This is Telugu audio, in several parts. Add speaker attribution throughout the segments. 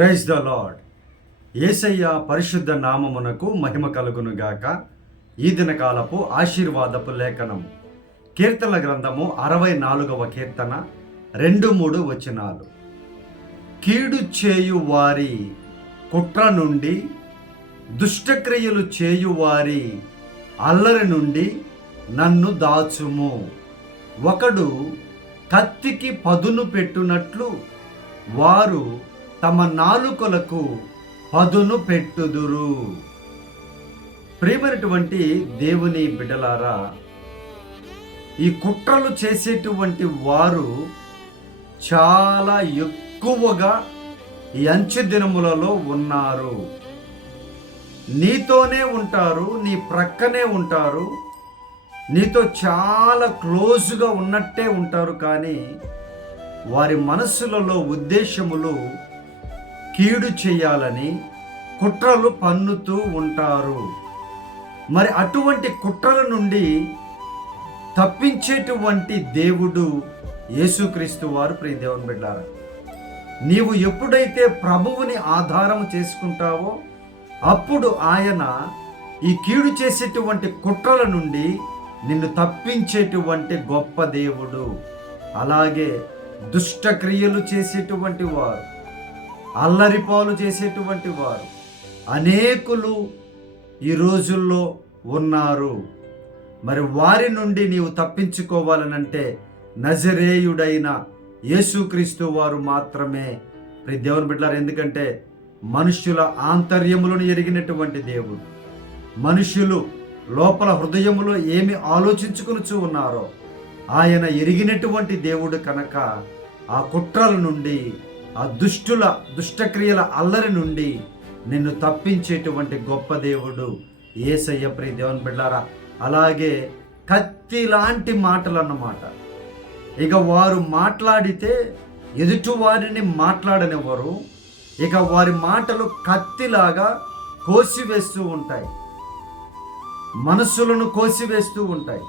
Speaker 1: ప్రైజ్ ద లార్డ్ ఏసయ్య పరిశుద్ధ నామమునకు మహిమ కలుగునుగాక. ఈ దినకాలపు ఆశీర్వాదపు లేఖనం కీర్తన గ్రంథము అరవై నాలుగవ కీర్తన రెండు మూడు వచనాలు. కీడు చేయు వారి కుట్ర నుండి దుష్టక్రియలు చేయువారి అల్లరి నుండి నన్ను దాచుము. ఒకడు కత్తికి పదును పెట్టునట్లు వారు తమ నాలుకలకు పదును పెట్టుదురు. ప్రియమైనటువంటి దేవుని బిడ్డలారా ఈ కుట్రలు చేసేటువంటి వారు చాలా ఎక్కువగా ఈ అంచె దినములలో ఉన్నారు. నీతోనే ఉంటారు నీ ప్రక్కనే ఉంటారు నీతో చాలా క్లోజ్గా ఉన్నట్టే ఉంటారు కానీ వారి మనస్సులలో ఉద్దేశములు కీడు చేయాలని కుట్రలు పన్నుతూ ఉంటారు. మరి అటువంటి కుట్రల నుండి తప్పించేటువంటి దేవుడు యేసుక్రీస్తు వారు. ప్రియ దేవుని బిడ్డారు నీవు ఎప్పుడైతే ప్రభువుని ఆధారం చేసుకుంటావో అప్పుడు ఆయన ఈ కీడు చేసేటువంటి కుట్రల నుండి నిన్ను తప్పించేటువంటి గొప్ప దేవుడు. అలాగే దుష్టక్రియలు చేసేటువంటి వారు. అల్లరిపాలు చేసేటువంటి వారు అనేకులు ఈ రోజుల్లో ఉన్నారు. మరి వారి నుండి నీవు తప్పించుకోవాలనంటే నజరేయుడైన యేసుక్రీస్తు వారు మాత్రమే. ప్రి దేవుని బిడ్డారు ఎందుకంటే మనుష్యుల ఆంతర్యములను ఎరిగినటువంటి దేవుడు. మనుష్యులు లోపల హృదయములో ఏమి ఆలోచించుకునుచు ఉన్నారో ఆయన ఎరిగినటువంటి దేవుడు కనుక ఆ కుట్రల నుండి ఆ దుష్టుల దుష్టక్రియల అల్లరి నుండి నిన్ను తప్పించేటువంటి గొప్ప దేవుడు ఏసయ్య ప్రియ దేవుని బిడ్డారా. అలాగే కత్తి లాంటి మాటలు అన్నమాట ఇక వారు మాట్లాడితే ఎదుటి వారిని మాట్లాడనివ్వరు. ఇక వారి మాటలు కత్తిలాగా కోసివేస్తూ ఉంటాయి. మనస్సులను కోసివేస్తూ ఉంటాయి.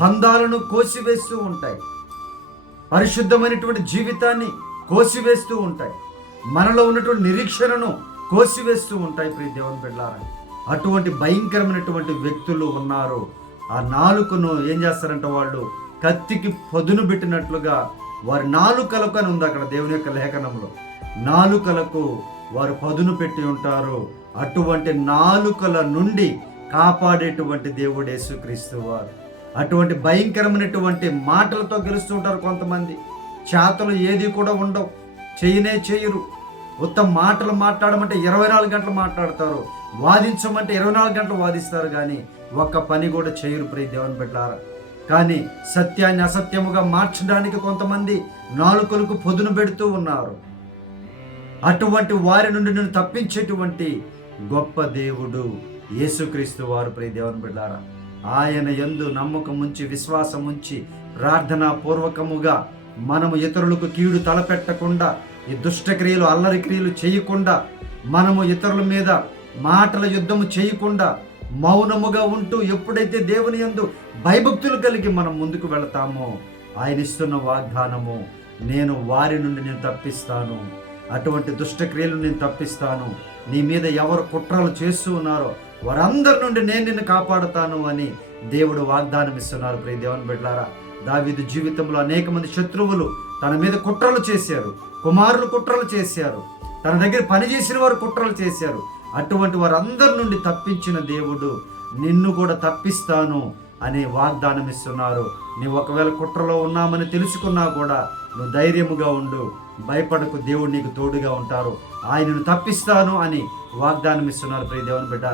Speaker 1: బంధాలను కోసివేస్తూ ఉంటాయి. పరిశుద్ధమైనటువంటి జీవితాన్ని కోసివేస్తూ ఉంటాయి. మనలో ఉన్నటువంటి నిరీక్షణను కోసివేస్తూ ఉంటాయి ప్రియ దేవుని బిడ్డారా. అటువంటి భయంకరమైనటువంటి వ్యక్తులు ఉన్నారు ఆ నాలుకను ఏం చేస్తారంటే వాళ్ళు? కత్తికి పొదును పెట్టినట్లుగా వారి నాలుకలకు అని ఉంది అక్కడ దేవుని యొక్క లేఖనంలో. నాలుకలకు వారు పదును పెట్టి ఉంటారు. అటువంటి నాలుకల నుండి కాపాడేటువంటి దేవుడు యేసుక్రీస్తు వారు. అటువంటి భయంకరమైనటువంటి మాటలతో గెలుస్తూ ఉంటారు కొంతమంది. చేతలు ఏది కూడా ఉండవు. చేయనే చేయరు. ఉత్తమ మాటలు మాట్లాడమంటే ఇరవై నాలుగు గంటలు మాట్లాడతారు. వాదించమంటే ఇరవై నాలుగు గంటలు వాదిస్తారు కానీ ఒక్క పని కూడా చేయరు ప్రియ దేవుని బిడ్డారా. కానీ సత్యాన్ని అసత్యముగా మార్చడానికి కొంతమంది నాలుకలకు పొదును పెడుతూ ఉన్నారు. అటువంటి వారి నుండి నేను తప్పించేటువంటి గొప్ప దేవుడు యేసుక్రీస్తు వారు ప్రియ దేవుని బిడ్డారా. ఆయన ఎందు నమ్మకం ఉంచి విశ్వాసం ఉంచి ప్రార్థనా పూర్వకముగా మనము ఇతరులకు కీడు తలపెట్టకుండా ఈ దుష్టక్రియలు అల్లరి క్రియలు చేయకుండా మనము ఇతరుల మీద మాటల యుద్ధము చేయకుండా మౌనముగా ఉంటూ ఎప్పుడైతే దేవుని యందు భయభక్తులు కలిగి మనం ముందుకు వెళతామో ఆయన ఇస్తున్న వాగ్దానము నేను వారి నుండి నేను తప్పిస్తాను. అటువంటి దుష్టక్రియలు నేను తప్పిస్తాను. నీ మీద ఎవరు కుట్రలు చేస్తూ ఉన్నారో వారందరి నుండి నేను నిన్ను కాపాడుతాను అని దేవుడు వాగ్దానం ఇస్తున్నారు ప్రియ దేవుని బిడ్డారా దావీదు జీవితంలో అనేక మంది శత్రువులు తన మీద కుట్రలు చేశారు కుమారులు కుట్రలు చేశారు తన దగ్గర పనిచేసిన వారు కుట్రలు చేశారు. అటువంటి వారందరి నుండి తప్పించిన దేవుడు నిన్ను కూడా తప్పిస్తాను అనే వాగ్దానం ఇస్తున్నారు నీవు ఒకవేళ కుట్రలో ఉన్నామని తెలుసుకున్నా కూడా నువ్వు ధైర్యముగా ఉండు భయపడకు దేవుడు నీకు తోడుగా ఉంటారు. ఆయనను తప్పిస్తాను అని వాగ్దానం ఇస్తున్నారు ప్రియ దేవుని బిడ్డ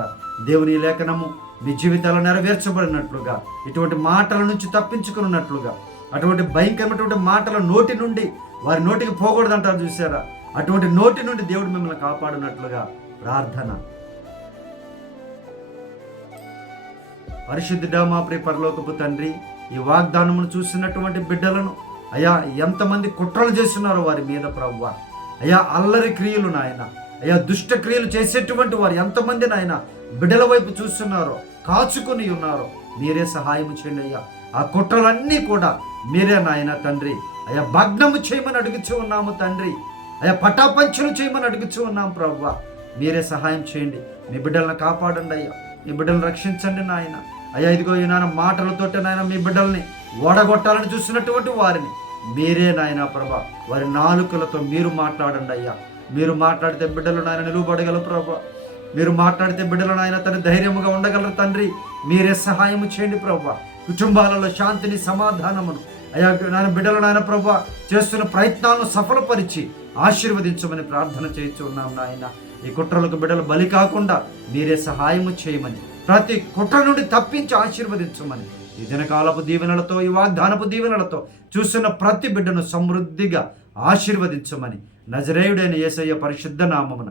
Speaker 1: దేవుని లేఖనము మీ జీవితాలు నెరవేర్చబడినట్లుగా ఇటువంటి మాటల నుంచి తప్పించుకున్నట్లుగా అటువంటి భయంకరమైనటువంటి మాటల నోటి నుండి వారి నోటికి పోకూడదంటారు చూసారా? అటువంటి నోటి నుండి దేవుడు మిమ్మల్ని కాపాడినట్లుగా ప్రార్థన. పరిశుద్ధుడా మా ప్రియ పరలోకపు తండ్రి ఈ వాగ్దానమును చూసినటువంటి బిడ్డలను అయ్యా ఎంతమంది కుట్రలు చేస్తున్నారో వారి మీద ప్రవ్వ. అయ్యా అల్లరి క్రియలు నాయన. అయ్యా దుష్ట క్రియలు చేసేటువంటి వారు ఎంతమంది నాయన బిడ్డల వైపు చూస్తున్నారో కాచుకొని ఉన్నారో. మీరే సహాయం చేయండి అయ్యా. ఆ కుట్రలన్నీ కూడా మీరే నాయన తండ్రి. అయ్యా భగ్నము చేయమని అడుగుచూ ఉన్నాము తండ్రి. అయ్యా పటాపంచలు చేయమని అడుగుచూ ఉన్నాం ప్రభు. మీరే సహాయం చేయండి. మీ బిడ్డలను కాపాడండి అయ్యా. మీ బిడ్డలను రక్షించండి నాయన. అయ్యా ఇదిగో ఈ నాయన మాటలతోటే నాయన మీ బిడ్డల్ని ఓడగొట్టాలని చూసినటువంటి వారిని మీరే నాయన ప్రభా. వారి నాలుకలతో మీరు మాట్లాడండి అయ్యా. మీరు మాట్లాడితే బిడ్డలు నాయన నిలువబడగలరు ప్రభా. మీరు మాట్లాడితే బిడ్డలను ఆయన తన ధైర్యముగా ఉండగలరు తండ్రి. మీరే సహాయము చేయండి ప్రభు కుటుంబాలలో శాంతిని సమాధానమును అయ్యా నాయన బిడ్డలు నాయన చేస్తున్న ప్రయత్నాలను సఫలపరిచి ఆశీర్వదించమని ప్రార్థన చేయించు ఉన్నాం నాయన. ఈ కుట్రలకు బిడ్డలు బలి కాకుండా మీరే సహాయము చేయమని ప్రతి కుట్ర నుండి తప్పించి ఆశీర్వదించమని ఈ దినకాలపు దీవెనలతో ఈ వాగ్దానపు దీవెనలతో చూస్తున్న ప్రతి బిడ్డను సమృద్ధిగా ఆశీర్వదించమని నజరేయుడైన యేసయ్య పరిశుద్ధ నామమున